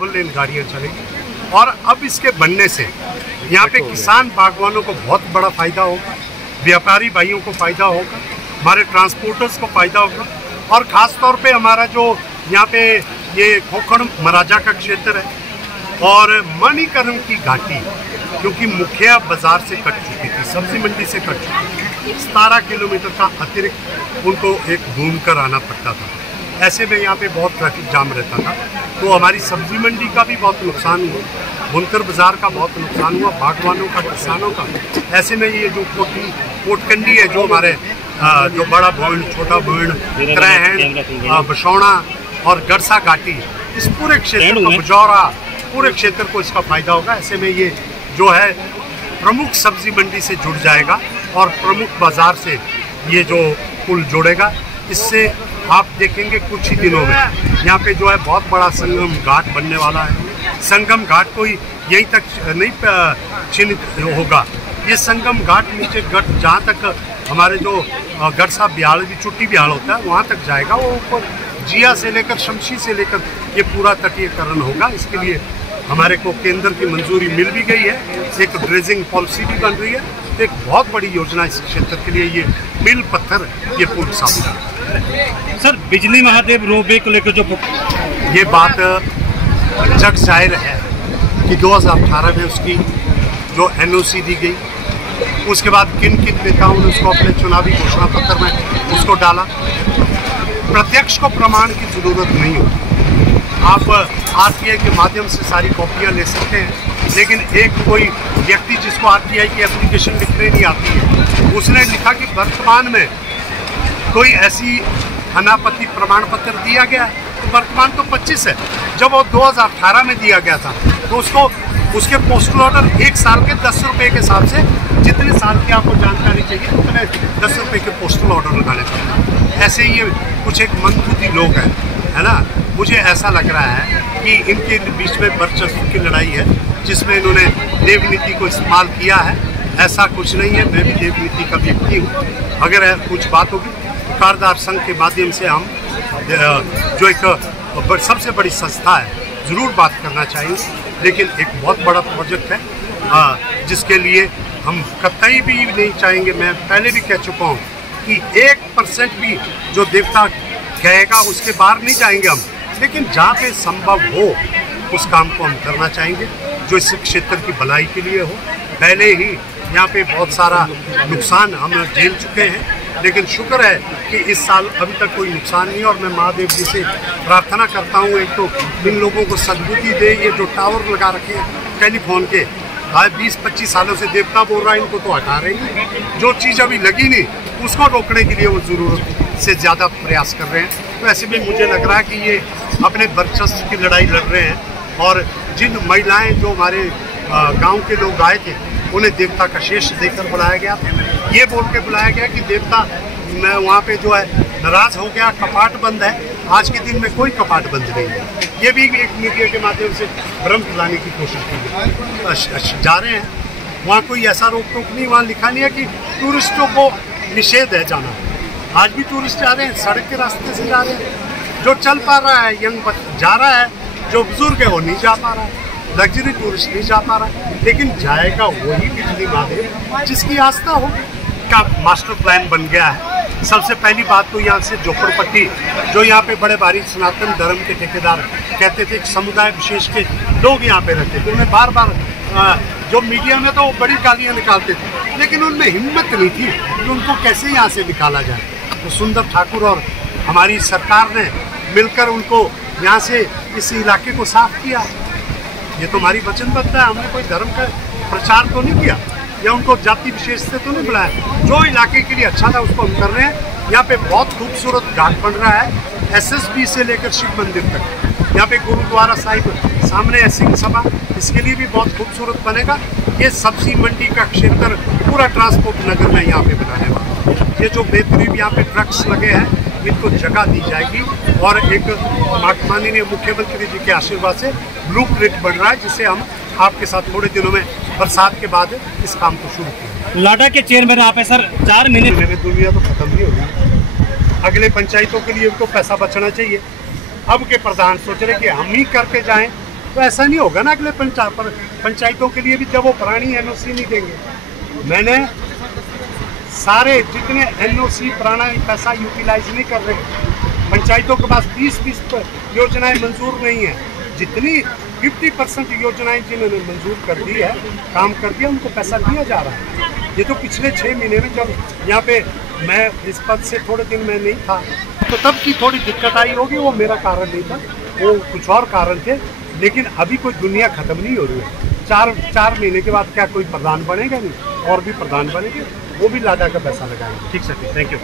Double lane गाड़ियाँ चलेंगी। और अब इसके बनने से यहाँ पे किसान बागवानों को बहुत बड़ा फ़ायदा होगा, व्यापारी भाइयों को फ़ायदा होगा, हमारे ट्रांसपोर्टर्स को फ़ायदा होगा। और ख़ास तौर पे हमारा जो यहाँ पे ये खोखण महाराजा का क्षेत्र है और मणिकरण की घाटी, क्योंकि मुखिया बाज़ार से कट चुकी थी, सब्जी मंडी से कट चुकी थी, 17 किलोमीटर का अतिरिक्त उनको एक घूम कर आना पड़ता था। ऐसे में यहाँ पे बहुत ट्रैफिक जाम रहता था, तो हमारी सब्जी मंडी का भी बहुत नुकसान हुआ, बुनकर बाज़ार का बहुत नुकसान हुआ, बागवानों का, किसानों का। ऐसे में ये जो कोटकंडी है, जो हमारे जो बड़ा भोइण, छोटा भोइण, त्रैहण, बसौना और गरसा घाटी, इस पूरे क्षेत्र को, बजौरा, पूरे क्षेत्र को इसका फ़ायदा होगा। ऐसे में ये जो है प्रमुख सब्जी मंडी से जुड़ जाएगा और प्रमुख बाज़ार से ये जो पुल जुड़ेगा। इससे आप देखेंगे कुछ ही दिनों में यहाँ पे जो है बहुत बड़ा संगम घाट बनने वाला है। संगम घाट कोई यहीं तक नहीं चिन्हित होगा, ये संगम घाट नीचे जहाँ तक हमारे जो गरसा बिहाड़, चुट्टी बिहाड़ होता है, वहाँ तक जाएगा। वो ऊपर जिया से लेकर शमशी से लेकर ये पूरा तटीयकरण होगा। इसके लिए हमारे को केंद्र की मंजूरी मिल भी गई है, एक ड्रेजिंग पॉलिसी भी बन रही है। तो एक बहुत बड़ी योजना इस क्षेत्र के लिए ये मील पत्थर ये पुल साबित है। सर, बिजली महादेव रोपवे को लेकर जो ये बात जग जाहिर है कि 2018 में उसकी जो NOC दी गई, उसके बाद किन नेताओं ने उसको अपने चुनावी घोषणा पत्र में उसको डाला। प्रत्यक्ष को प्रमाण की जरूरत नहीं होती, आप RTI के माध्यम से सारी कॉपियाँ ले सकते हैं, लेकिन एक कोई व्यक्ति जिसको RTI की एप्लीकेशन लिखने नहीं आती है, उसने लिखा कि वर्तमान में कोई ऐसी अनापत्ति प्रमाण पत्र दिया गया है। तो वर्तमान तो 25 है, जब वो 2018 में दिया गया था तो उसको उसके पोस्टल ऑर्डर 1 साल के 10 रुपये के हिसाब से, जितने साल की आपको जानकारी चाहिए उतने 10 रुपये के पोस्टल ऑर्डर लगाने पड़ते। ऐसे ही ये कुछ एक मंदबुद्धि लोग हैं, है ना। मुझे ऐसा लग रहा है कि इनके बीच में वर्चस्व की लड़ाई है, जिसमें इन्होंने देव नीति को इस्तेमाल किया है। ऐसा कुछ नहीं है, मैं भी देव नीति का व्यक्ति हूँ। अगर कुछ बात होगी तो कारदार संघ के माध्यम से हम जो एक सबसे बड़ी संस्था है ज़रूर बात करना चाहिए। लेकिन एक बहुत बड़ा प्रोजेक्ट है जिसके लिए हम कतई भी नहीं चाहेंगे, मैं पहले भी कह चुका हूँ कि 1% भी जो देवता कहेगा उसके बाहर नहीं जाएंगे हम, लेकिन जहाँ पे संभव हो उस काम को हम करना चाहेंगे जो इस क्षेत्र की भलाई के लिए हो। पहले ही यहाँ पे बहुत सारा नुकसान हम झेल चुके हैं, लेकिन शुक्र है कि इस साल अभी तक कोई नुकसान नहीं। और मैं महादेव जी से प्रार्थना करता हूँ, एक तो इन लोगों को सद्बुद्धि दे। ये जो टावर लगा रखे हैं टेलीफोन के, आज 20-25 सालों से देवता बोल रहा है, इनको तो हटा रहे हैं। जो चीज़ अभी लगी नहीं उसको रोकने के लिए वो ज़रूरत से ज़्यादा प्रयास कर रहे हैं। तो ऐसे में मुझे लग रहा है कि ये अपने वर्चस्व की लड़ाई लड़ रहे हैं। और जिन महिलाएं जो हमारे गांव के लोग आए थे, उन्हें देवता का शेष देकर बुलाया गया, ये बोल के बुलाया गया कि देवता वहाँ पे जो है नाराज़ हो गया, कपाट बंद है। आज के दिन में कोई कपाट बंद नहीं है। ये भी एक मीडिया के माध्यम से भ्रम फैलाने की कोशिश की जा रहे हैं। वहाँ कोई ऐसा रोक टोक नहीं, वहाँ लिखा नहीं है कि टूरिस्टों को निषेध है जाना। आज भी टूरिस्ट जा रहे हैं, सड़क के रास्ते से जा रहे हैं। जो चल पा रहा है यंग जा रहा है, जो बुजुर्ग है वो नहीं जा पा रहा है, लग्जरी टूरिस्ट नहीं जा पा रहा है। लेकिन जाएगा वही बिजली महादेव जिसकी आस्था हो। का मास्टर प्लान बन गया है। सबसे पहली बात तो यहाँ से झोपड़पट्टी, जो यहाँ पे बड़े भारी सनातन धर्म के ठेकेदार कहते थे, समुदाय विशेष के लोग यहाँ पे रहते थे, उन्हें बार बार जो मीडिया में तो बड़ी गालियाँ निकालते थे, लेकिन उनमें हिम्मत नहीं थी कि उनको कैसे यहाँ से निकाला जाए। तो सुंदर ठाकुर और हमारी सरकार ने मिलकर उनको यहाँ से इस इलाके को साफ किया। ये तो हमारी वचनबद्धता है। हमने कोई धर्म का प्रचार तो नहीं किया या उनको जाति विशेष से तो नहीं बुलाया। जो इलाके के लिए अच्छा था उसको हम कर रहे हैं। यहाँ पे बहुत खूबसूरत घाट बन रहा है, SSB से लेकर शिव मंदिर तक। यहाँ पे गुरुद्वारा साहिब सामने है सिंह सभा, इसके लिए भी बहुत खूबसूरत बनेगा। ये सब्जी मंडी का क्षेत्र पूरा ट्रांसपोर्ट नगर में यहाँ पे बनाने वाला। ये जो बेहतरीन यहाँ पे ट्रक्स लगे हैं, इनको जगह दी जाएगी। और एक माननीय मुख्यमंत्री जी के आशीर्वाद से ब्लूप्रिंट बन रहा है, जिसे हम आपके साथ थोड़े दिनों में बरसात के बाद इस काम को शुरू किया। लाडा के चेयरमैन आप है सर, 4 महीने में दुनिया तो खत्म नहीं होगी। अगले पंचायतों के लिए उनको पैसा बचना चाहिए। अब के प्रधान सोच रहे कि हम ही करके जाएं, तो ऐसा नहीं होगा ना अगले पंचायतों के लिए भी जब वो पुरानी एनओसी नहीं देंगे। मैंने सारे जितने एनओसी पुराना पैसा यूटिलाइज नहीं कर रहे, पंचायतों के पास 20 योजनाएं मंजूर नहीं है, जितनी 50% योजनाएं जिन्होंने मंजूर कर दी है, काम कर दिया, उनको पैसा दिया जा रहा है। ये तो पिछले 6 महीने में जब यहाँ पे मैं इस पद से थोड़े दिन में नहीं था तो तब की थोड़ी दिक्कत आई होगी, वो मेरा कारण नहीं था, वो कुछ और कारण थे। लेकिन अभी कोई दुनिया खत्म नहीं हो रही है। 4 महीने के बाद क्या कोई प्रधान बनेगा नहीं, और भी प्रधान बनेंगे, वो भी लादा का पैसा लगाएंगे। ठीक सर, थैंक यू।